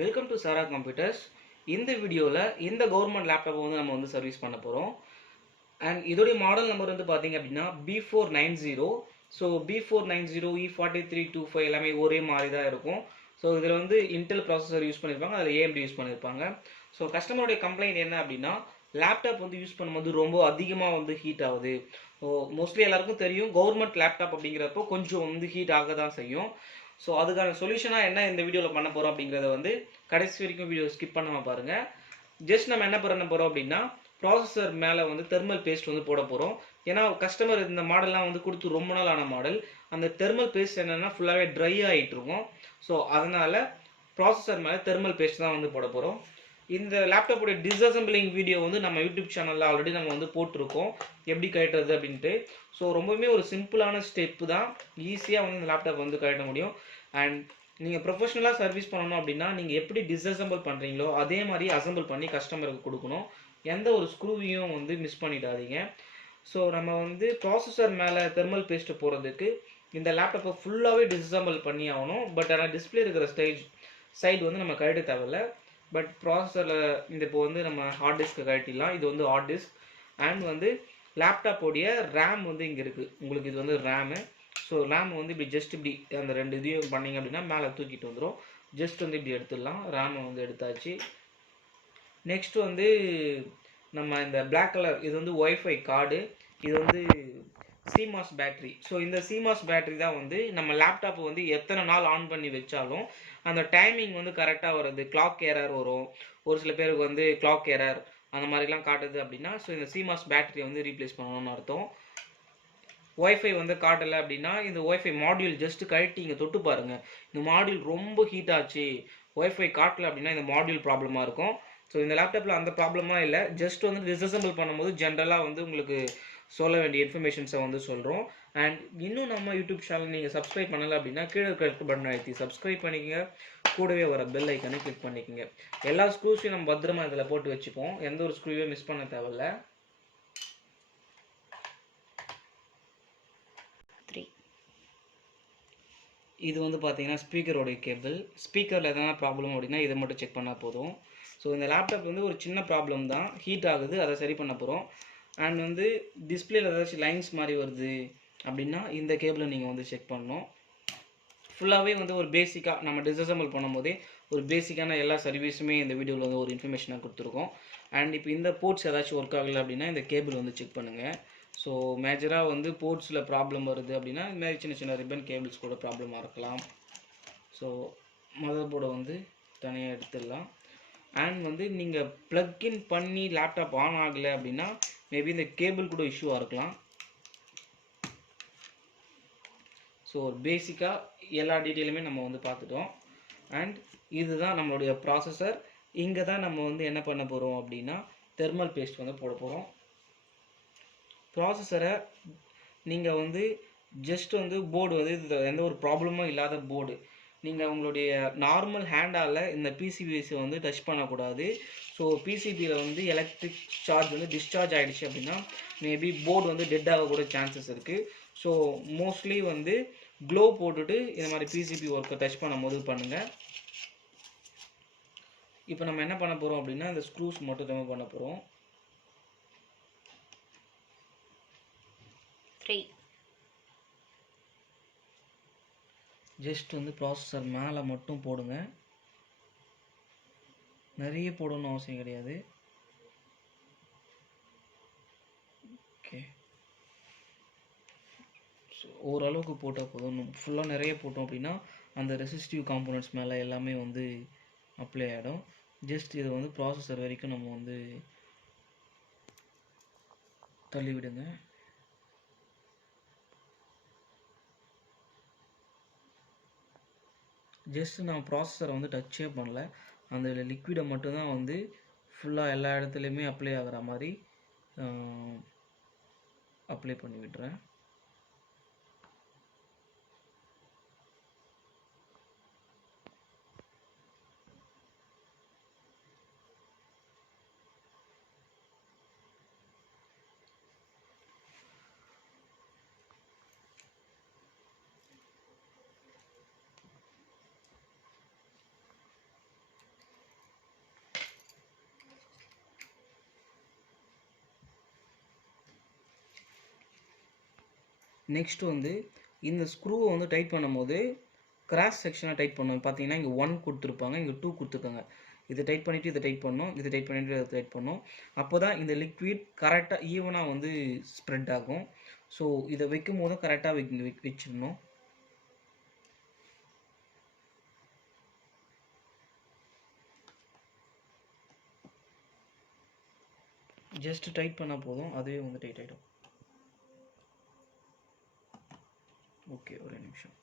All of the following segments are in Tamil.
Welcome to Sarah computers. இந்த வீடியோவில் இந்த கவர்மெண்ட் லேப்டாப்பை வந்து நம்ம வந்து சர்வீஸ் பண்ண போகிறோம். அண்ட் இதோடைய மாடல் நம்பர் வந்து பார்த்தீங்க அப்படின்னா B490. ஸோ B490 E4325 எல்லாமே ஒரே மாதிரி தான் இருக்கும். ஸோ இதில் வந்து இன்டெல் ப்ராசஸர் யூஸ் பண்ணியிருப்பாங்க, அதில் AMD யூஸ் பண்ணியிருப்பாங்க. ஸோ கஸ்டமருடைய கம்ப்ளைண்ட் என்ன அப்படின்னா, லேப்டாப் வந்து யூஸ் பண்ணும்போது ரொம்ப அதிகமாக வந்து ஹீட் ஆகுது. ஸோ மோஸ்ட்லி எல்லாருக்கும் தெரியும், கவர்மெண்ட் லேப்டாப் அப்படிங்கிறப்போ கொஞ்சம் வந்து ஹீட் ஆக தான் செய்யும். ஸோ அதுக்கான சொல்யூஷனாக என்ன இந்த வீடியோவில் பண்ண போகிறோம் அப்படிங்கிறத வந்து கடைசி வரைக்கும் வீடியோ ஸ்கிப் பண்ணாமல் பாருங்கள். ஜஸ்ட் நம்ம என்ன பண்ண போகிறோம் அப்படின்னா, ப்ராசஸர் மேலே வந்து தெர்மல் பேஸ்ட் வந்து போட போகிறோம். ஏன்னா கஸ்டமர் இந்த மாடல்லாம் வந்து கொடுத்து ரொம்ப நாள் ஆன மாடல், அந்த தெர்மல் பேஸ்ட் என்னென்னா ஃபுல்லாகவே ட்ரை ஆகிட்டு இருக்கும். ஸோ அதனால் ப்ராசஸர் மேலே தெர்மல் பேஸ்ட் தான் வந்து போட போகிறோம். இந்த லேப்டாப்போடைய டிஸ்அசம்பிளிங் வீடியோ வந்து நம்ம யூடியூப் சேனலில் ஆல்ரெடி நம்ம வந்து போட்டிருக்கோம், எப்படி கழட்டுறது அப்படின்ட்டு. ஸோ ரொம்பவுமே ஒரு சிம்பிளான ஸ்டெப்பு தான், ஈஸியாக வந்து இந்த லேப்டாப் வந்து கழட்ட முடியும். அண்ட் நீங்கள் ப்ரொஃபஷனலாக சர்வீஸ் பண்ணணும் அப்படின்னா, நீங்கள் எப்படி டிஸ்அசம்பிள் பண்ணுறீங்களோ அதே மாதிரி அசம்பிள் பண்ணி கஸ்டமருக்கு கொடுக்கணும். எந்த ஒரு ஸ்க்ரூவையும் வந்து மிஸ் பண்ணிடாதீங்க. ஸோ நம்ம வந்து ப்ராசஸர் மேலே தெர்மல் பேஸ்ட்டு போகிறதுக்கு இந்த லேப்டாப்பை ஃபுல்லாகவே டிஸ்அசம்பிள் பண்ணி ஆகணும். பட் ஆனால் டிஸ்பிளே இருக்கிற சைடு வந்து நம்ம கழட்ட தேவையில்லை. பட் ப்ராசஸரில் இந்த இப்போ வந்து நம்ம ஹார்ட் டிஸ்க்கை கழட்டிடலாம். இது வந்து ஹார்ட் டிஸ்க். அண்ட் வந்து லேப்டாப்போடைய ரேம் வந்து இங்கே இருக்குது. உங்களுக்கு இது வந்து ரேமு. ஸோ ரேம் வந்து இப்படி ஜஸ்ட் இப்படி அந்த ரெண்டு இதையும் பண்ணிங்க அப்படின்னா மேலே தூக்கிட்டு வந்துடும். ஜஸ்ட் வந்து இப்படி எடுத்துடலாம். ரேமை வந்து எடுத்தாச்சு. நெக்ஸ்ட் வந்து நம்ம இந்த பிளாக் கலர் இது வந்து ஒய்ஃபை கார்டு, இது வந்து CMOS பேட்ரி. ஸோ இந்த CMOS பேட்ரி தான் வந்து நம்ம லேப்டாப்பை வந்து எத்தனை நாள் ஆன் பண்ணி வச்சாலும் அந்த டைமிங் வந்து கரெக்டாக வருது. கிளாக் எரர் வரும், ஒரு சில பேருக்கு வந்து கிளாக் எரர் அந்த மாதிரிலாம் காட்டுது அப்படின்னா, ஸோ இந்த CMOS பேட்டரியை வந்து ரீப்ளேஸ் பண்ணணும்னு அர்த்தம். ஒய்ஃபை வந்து காட்டலை அப்படின்னா, இந்த ஒய்ஃபை மாடியூல் ஜஸ்ட் கழட்டி இங்கே தொட்டு பாருங்கள். இந்த மாடியூல் ரொம்ப ஹீட் ஆச்சு, ஒய்ஃபை காட்டலை அப்படின்னா இந்த மாடியூல் ப்ராப்ளமாக இருக்கும். ஸோ இந்த லேப்டாப்பில் அந்த ப்ராப்ளமாக இல்லை. ஜஸ்ட் வந்து டிஸ்அசம்பிள் பண்ணும்போது ஜென்ரலாக வந்து உங்களுக்கு சொல்ல வேண்டிய இன்ஃபர்மேஷன்ஸை வந்து சொல்கிறோம். அண்ட் இன்னும் நம்ம யூடியூப் சேனல் நீங்கள் சப்ஸ்கிரைப் பண்ணலை அப்படின்னா கீழே இருக்கிற பட்டன் அழுத்தி சப்ஸ்கிரைப் பண்ணிக்கோங்க. கூடவே வர பெல் ஐக்கனை கிளிக் பண்ணிக்கோங்க. எல்லா ஸ்க்ரூஸையும் நம்ம பத்திரமா இதில் போட்டு வச்சுப்போம், எந்த ஒரு ஸ்க்ரூவையும் மிஸ் பண்ண தேவையில்லை. இது வந்து பார்த்தீங்கன்னா ஸ்பீக்கரோடைய கேபிள். ஸ்பீக்கரில் எதனா ப்ராப்ளம் அப்படின்னா இதை மட்டும் செக் பண்ணால் போதும். ஸோ இந்த லேப்டாப் வந்து ஒரு சின்ன ப்ராப்ளம் தான், ஹீட் ஆகுது, அதை சரி பண்ண போகிறோம். அண்ட் வந்து டிஸ்பிளேல ஏதாச்சும் லைன்ஸ் மாதிரி வருது அப்படின்னா இந்த கேபிளை நீங்கள் வந்து செக் பண்ணணும். ஃபுல்லாகவே வந்து ஒரு பேசிக்காக நம்ம டிஸ்அசம்பிள் பண்ணும்போதே ஒரு பேசிக்கான எல்லா சர்வீஸுமே இந்த வீடியோவில் வந்து ஒரு இன்ஃபர்மேஷனாக கொடுத்துருக்கோம். அண்ட் இப்போ இந்த போர்ட்ஸ் ஏதாச்சும் ஒர்க் ஆகலை அப்படின்னா இந்த கேபிள் வந்து செக் பண்ணுங்கள். ஸோ மேஜராக வந்து போர்ட்ஸில் ப்ராப்ளம் வருது அப்படின்னா இந்த மாதிரி சின்ன சின்ன ரிப்பன் கேபிள்ஸ் கூட ப்ராப்ளமாக இருக்கலாம். ஸோ மதர் போர்டை வந்து தனியாக எடுத்துடலாம். அண்ட் வந்து நீங்கள் ப்ளக்இன் பண்ணி லேப்டாப் ஆன் ஆகலை அப்படின்னா மேபி இந்த கேபிள் கூட இஷ்யூவாக இருக்கலாம். ஸோ பேசிக்காக எல்லா டீட்டெயிலுமே நம்ம வந்து பார்த்துட்டோம். அண்ட் இதுதான் நம்மளுடைய ப்ராசஸர். இங்கே தான் நம்ம வந்து என்ன பண்ண போகிறோம் அப்படின்னா தெர்மல் பேஸ்ட் வந்து போட போகிறோம். ப்ராசஸரை நீங்கள் வந்து ஜஸ்ட் வந்து போர்டு வந்து இது எந்த ஒரு ப்ராப்ளமும் இல்லாத போர்டு, நீங்கள் உங்களுடைய நார்மல் ஹேண்டால் இந்த பிசிபிஎஸை வந்து டச் பண்ணக்கூடாது. ஸோ பிசிபியில் வந்து எலக்ட்ரிக் சார்ஜ் வந்து டிஸ்சார்ஜ் ஆகிடுச்சு அப்படின்னா மேபி போர்டு வந்து டெட் ஆக கூட சான்சஸ் இருக்குது. ஸோ மோஸ்ட்லி வந்து க்ளோ போட்டுட்டு இந்த மாதிரி பிசிபி ஒர்க்கை டச் பண்ணும்போது பண்ணுங்கள். இப்போ நம்ம என்ன பண்ண போகிறோம் அப்படின்னா இந்த ஸ்க்ரூஸ் மட்டும் ரிமூவ் பண்ண போகிறோம். ஜஸ்ட் வந்து ப்ராசஸர் மேலே மட்டும் போடுங்க, நிறைய போடணும்னு அவசியம் கிடையாது. ஓகே, ஸோ ஓரளவுக்கு போட்டால் போதும். ஃபுல்லாக நிறைய போட்டோம் அப்படின்னா அந்த ரெசிஸ்டிவ் காம்போனன்ட்ஸ் மேலே எல்லாமே வந்து அப்ளை ஆகிடும். ஜஸ்ட் இதை வந்து ப்ராசஸர் வரைக்கும் நம்ம வந்து தள்ளி விடுங்க. ஜஸ்ட் நான் ப்ராசஸரை வந்து டச்சே பண்ணல, அந்த லிக்விடை மட்டும்தான் வந்து ஃபுல்லாக எல்லா இடத்துலையுமே அப்ளை ஆகிற மாதிரி அப்ளை பண்ணி விட்டுறேன். நெக்ஸ்ட் வந்து இந்த ஸ்க்ரூவை வந்து டைட் பண்ணும்போது கிராஸ் செக்ஷனாக டைட் பண்ணணும். பார்த்தீங்கன்னா இங்கே 1 கொடுத்துருப்பாங்க, இங்கே 2 கொடுத்துருக்காங்க. இதை டைட் பண்ணிவிட்டு இதை டைட் பண்ணணும், இதை டைட் பண்ணிவிட்டு இதை டைட் பண்ணணும். அப்போ தான் இந்த லிக்விட் கரெக்டாக ஈவனாக வந்து ஸ்ப்ரெட் ஆகும். ஸோ இதை வைக்கும் போதும் கரெக்டாக வச்சிடணும். ஜஸ்ட் டைட் பண்ணால் போதும், அதுவே வந்து டைட் ஆகிடும். ஓகே, ஒரு நிமிஷம்.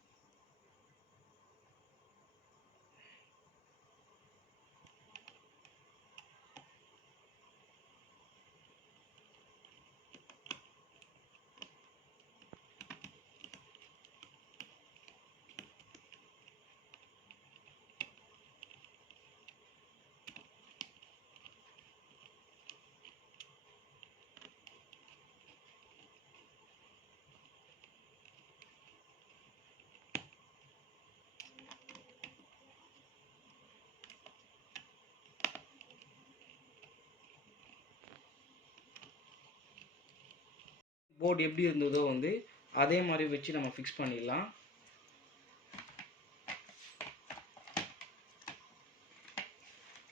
போர்டு எப்படி இருந்ததோ வந்து அதே மாதிரி வச்சு நம்ம ஃபிக்ஸ் பண்ணிடலாம்.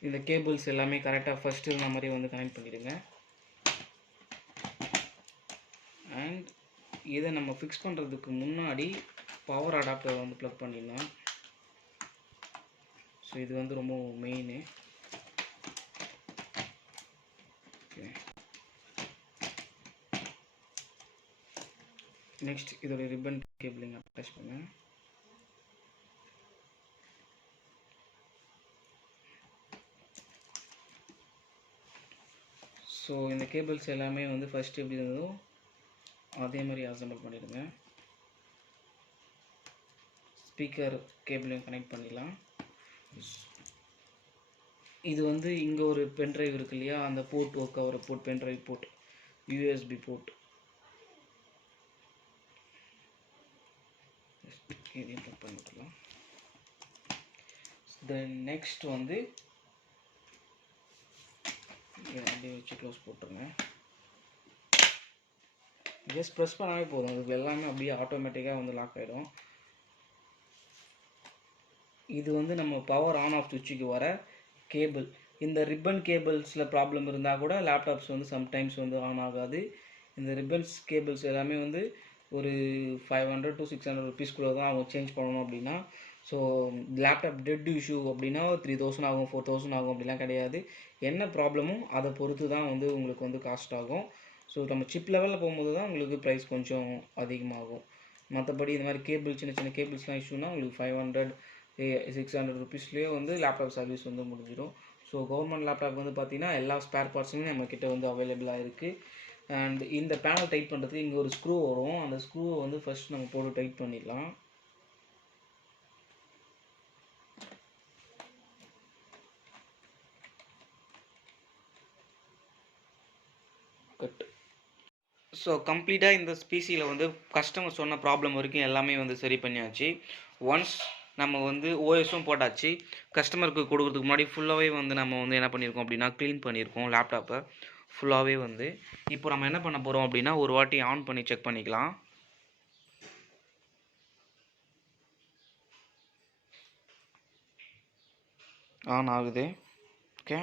இந்த கேபிள்ஸ் எல்லாமே கரெக்டாக ஃபர்ஸ்ட் இருந்த மாதிரி வந்து கனெக்ட் பண்ணிடுங்க. அண்ட் இதை நம்ம ஃபிக்ஸ் பண்ணுறதுக்கு முன்னாடி பவர் அடாப்டர் வந்து ப்ளக் பண்ணிடலாம். ஸோ இது வந்து ரொம்ப மெயின். ஓகே, நெக்ஸ்ட் இதோட ரிப்பன் கேபிளிங் அட்டாச் பண்ணு. ஸோ இந்த கேபிள்ஸ் எல்லாமே வந்து ஃபர்ஸ்ட் எப்படி இருந்ததோ அதே மாதிரி அசம்பிள் பண்ணிடுங்க. ஸ்பீக்கர் கேபிளையும் கனெக்ட் பண்ணிடலாம். இது வந்து இங்கே ஒரு பென்ட்ரைவ் இருக்கு இல்லையா, அந்த போர்ட் ஒர்க் ஆகிற port, pen drive port, USB port. இதையும் ப்ளக் பண்ணிக்கலாம். தென் நெக்ஸ்ட் வந்து அப்படியே வச்சு க்ளோஸ் போட்டுருங்க. ஜஸ்ட் ப்ரெஸ் பண்ணாவே போதும், அதுக்கு எல்லாமே அப்படியே ஆட்டோமேட்டிக்காக வந்து லாக் ஆகிடும். இது வந்து நம்ம பவர் ஆன் ஆஃப் சுவிட்சுக்கு வர கேபிள். இந்த ரிப்பன் கேபிள்ஸில் ப்ராப்ளம் இருந்தால் கூட லேப்டாப்ஸ் வந்து சம்டைம்ஸ் வந்து ஆன் ஆகாது. இந்த ரிப்பன்ஸ் கேபிள்ஸ் எல்லாமே வந்து ஒரு 500 to 600 ருபீஸ்க்குள்ளே தான் அவங்க சேஞ்ச் பண்ணணும் அப்படின்னா. ஸோ லேப்டாப் டெட் இஷ்யூ அப்படின்னா 3000 ஆகும், 4000 ஆகும், அப்படிலாம் கிடையாது. என்ன ப்ராப்ளமும் அதை பொறுத்து தான் வந்து உங்களுக்கு வந்து காஸ்ட் ஆகும். ஸோ நம்ம சிப் லெவலில் போகும்போது தான் உங்களுக்கு ப்ரைஸ் கொஞ்சம் அதிகமாகும். மற்றபடி இந்த மாதிரி கேபிள் சின்ன சின்ன கேபிள்ஸ்லாம் இஷ்யூனா உங்களுக்கு 500 600 ருபீஸ்லேயே வந்து லேப்டாப் சர்வீஸ் வந்து முடிஞ்சிடும். ஸோ கவர்மெண்ட் லேப்டாப் வந்து பார்த்திங்கன்னா எல்லா ஸ்பேர் பார்ட்ஸுமே நம்மக்கிட்ட வந்து அவைலபிளாக இருக்குது. அண்ட் இந்த பேனல் டைட் பண்ணுறதுக்கு இங்கே ஒரு ஸ்க்ரூ வரும். அந்த ஸ்க்ரூவை வந்து ஃபஸ்ட் நம்ம போட்டு டைட் பண்ணிடலாம். கட். ஸோ கம்ப்ளீட்டாக இந்த பிசியில் வந்து கஸ்டமர் சொன்ன ப்ராப்ளம் வரைக்கும் எல்லாமே வந்து சரி பண்ணியாச்சு. ஒன்ஸ் நம்ம வந்து ஓஎஸும் போட்டாச்சு, கஸ்டமருக்கு கொடுக்குறதுக்கு முன்னாடி ஃபுல்லாகவே வந்து நம்ம வந்து என்ன பண்ணியிருக்கோம் அப்படின்னா க்ளீன் பண்ணியிருக்கோம் லேப்டாப்பை ஃபுல்லாகவே வந்து. இப்போ நம்ம என்ன பண்ண போகிறோம் அப்படின்னா ஒரு வாட்டி ஆன் பண்ணி செக் பண்ணிக்கலாம். ஆன் ஆகுது. ஓகே,